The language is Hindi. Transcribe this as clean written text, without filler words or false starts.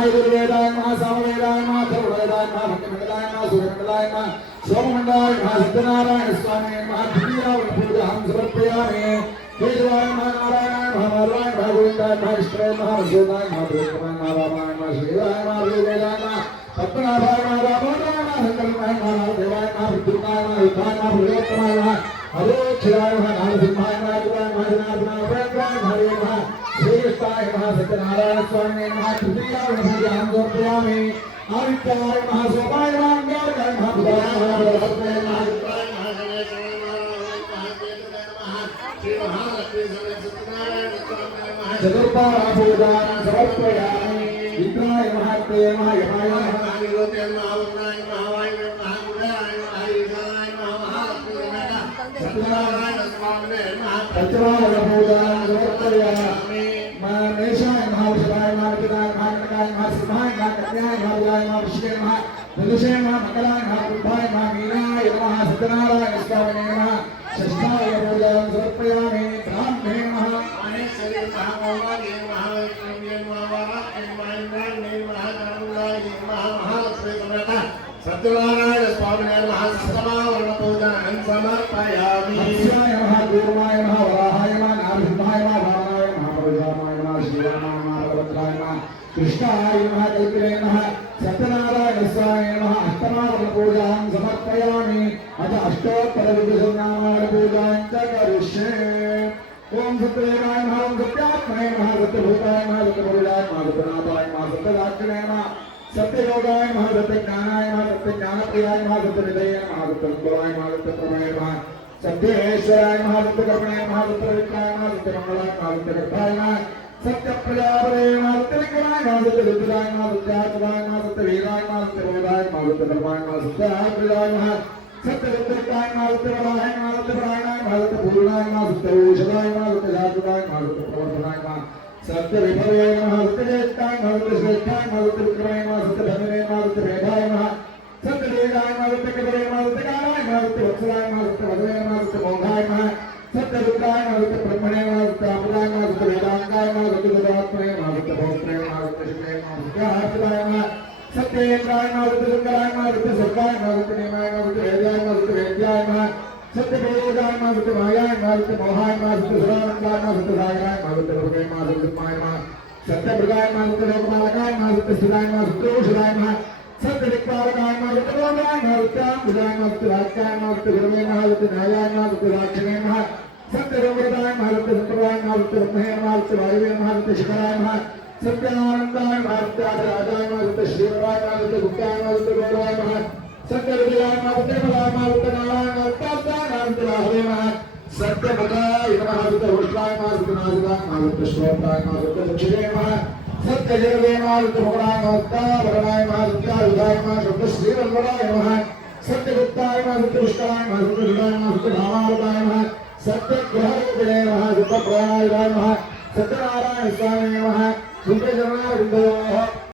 आयुर्वेदाय नमः सामवेदाय नमः अथर्ववेदाय नमः भक्तिमंडलाय नमः सूर्यमंडलाय नमः सोममंडलाय नमः सत्यनारायण स्वामी नमः पूजां समर्पयामि केशवाय नमः नारायणाय नमः माधवाय नमः गोविन्दाय नमः विष्णुवाय नमः वसुदेवाय नमः प्रियतमाय नमः रामाय नमः श्रीवाय नमः वेदाय नमः पद्मनाभाय नमः रामाय नमः शंकराय नमः देवाय नमः विद्युताय नमः युद्धाय नमः प्रियोत्तमाय नमः हरोक्षराय नमः नारसिंहाय नमः देवाय नमः जनार्दनाय प्रियंकाय नमः श्रीकृष्णाय नमः सत्यनारायण स्वामी नमः तृतीयाय नमः पूजां समर्पयामि आदित्याय नमः सोमाय नमः अंगारकाय नमः बुधाय नमः बृहस्पतये नमः शुक्राय नमः शनेश्वराय नमः चतुर्बाह पूजां समर्पयामि इंद्राय नमः ते नमः यमाय नमः निरोधे नमः वरुणाय नमः वायुवे नमः गुणाय नमः ईशानाय नमः महालक्ष्मी नमः सत्यनारायण स्वामिने नमः पंचबाह पूजां समर्पयामि मेषाय नमः वृषभाय नमः मिथुनाय नमः कर्णकाय नमः सिंहाय नमः कन्याय नमः बुधाय नमः वृश्चिके नमः धनुषे नमः मकराय नमः कुंभाय नमः मीनाय नमः सत्यनारायण स्वामिने नमः षष्ठाय पूजां समर्पयामि ब्राह्मणे नमः महेश्वरी नमः मौलाये नमः वैष्णव्ये नमः वाराह्ये नमः इंद्राण्ये नमः चामुण्डाय नमः महालक्ष्मी नमः सत्यनारायण स्वामिने नमः समावरण पूजां समर्पयामि मत्स्याय नमः कूर्माय नमः वराहाय नमः नारसिंहाय नमः वामनाय नमः परशुरामाय नमः श्रीरामाय नमः बलभद्राय नमः कृष्णाय नमः कल्पिने नमः सत्यनारायण स्वामिने नमः अष्टमावरण पूजां समर्पयामि अथ अष्टोत्तरविंशतिनामावरण पूजां च करिष्ये ओम सत्यदेवाय नमः ओम सत्यात्मने नमः सत्यभूताय नमः सत्यपुरुषाय नमः सत्यनाथाय नमः सत्यदाक्षिणे नमः सत्ययोगाय नमः सत्यज्ञानाय नमः सत्यज्ञानप्रियाय नमः सत्यनिधये नमः सत्यसुन्दराय नमः सत्यप्रभवे नमः सत्येश्वराय नमः सत्यकर्मणे नमः सत्यविक्राय नमः सत्यमंगलाय नमः सत्यगर्भाय नमः सत्यप्रजापते नमः सत्यविक्रमाय नमः सत्यरुद्राय नमः सत्यात्माय नमः सत्यवीराय नमः सत्यबोधाय नमः सत्यधर्माय नमः सत्याग्रजाय नमः सत्यरुद्राय नमः सत्यवराय नमः सत्यपरायणाय नमः सत्यपूर्णाय नमः सत्यौषधाय नमः सत्यजागृताय नमः सत्यप्रवर्तनाय नमः सत्यविभवे नमः सत्यज्येष्ठाय नमः सत्यश्रेष्ठाय नमः सत्यविक्रमाय नमः सत्यधन्वने नमः सत्यमेधाय नमः सत्यवेदाय नमः सत्यकपरे नमः सत्यकालाय नमः सत्यवत्सलाय नमः सत्यवदवे नमः सत्यमोघाय नमः सत्यरुद्राय नमः सत्यब्रह्मणे नमः सत्यामृताय नमः सत्यवेदांगाय नमः सत्यसदात्मने नमः सत्यभोक्त्रे नमः सत्यशिवे नमः सत्याहर्षिताय नमः सत्येन्द्राय नमः सत्यशंकराय नमः सत्यसर्गाय नमः सत्यनेमाय नमः सत्यवेद्याय नमः सत्यवेद्याय नमः सत्यवेदाय नमः सत्यमायाय नमः सत्यमोहाय नमः सत्यसदानंदाय नमः सत्यसागराय नमः सत्यभुगे नमः सत्यमाय नमः सत्यभृगाय नमः सत्यलोकपालकाय नमः सत्यस्थिताय नमः सत्यौषधाय नमः सत्यविक्रालकाय नमः सत्यलोकाय नमः सत्याम्बुजाय नमः सत्यराज्याय नमः सत्यगुरुवे नमः सत्यन्यायाय नमः सत्यदाक्षिणे नमः सत्यरोगदाय नमः सत्यसंप्रदाय नमः सत्यब्रह्मणे नमः सत्यवायुवे नमः सत्यशिखराय नमः सत्यानंदाय नमः सत्याराजाय नमः सत्यश्रीवराय नमः सत्यगुप्ताय नमः सत्यगौरवाय नमः सत्यविजयाय नमः सत्यबलाय नमः सत्यनारायण नमः सत्यास्ताय नमः सत्यराहवे नमः सत्यपदाय नमः सत्यवृष्टाय नमः सत्यनाशिकाय नमः सत्यश्रोताय नमः सत्यचक्षुषे नमः सत्यजगवे नमः सत्यमुखराय नमः सत्यावरणाय नमः सत्यायुधाय नमः सत्यश्रीवल्लभाय नमः सत्यगुप्ताय नमः सत्यपुष्कराय नमः सत्यसुधाय नमः सत्यधामावताय नमः सत्यग्रहरूपिणे नमः सत्यप्रयाय नमः सत्यनारायण स्वामिने नमः सुखजनार्दनाय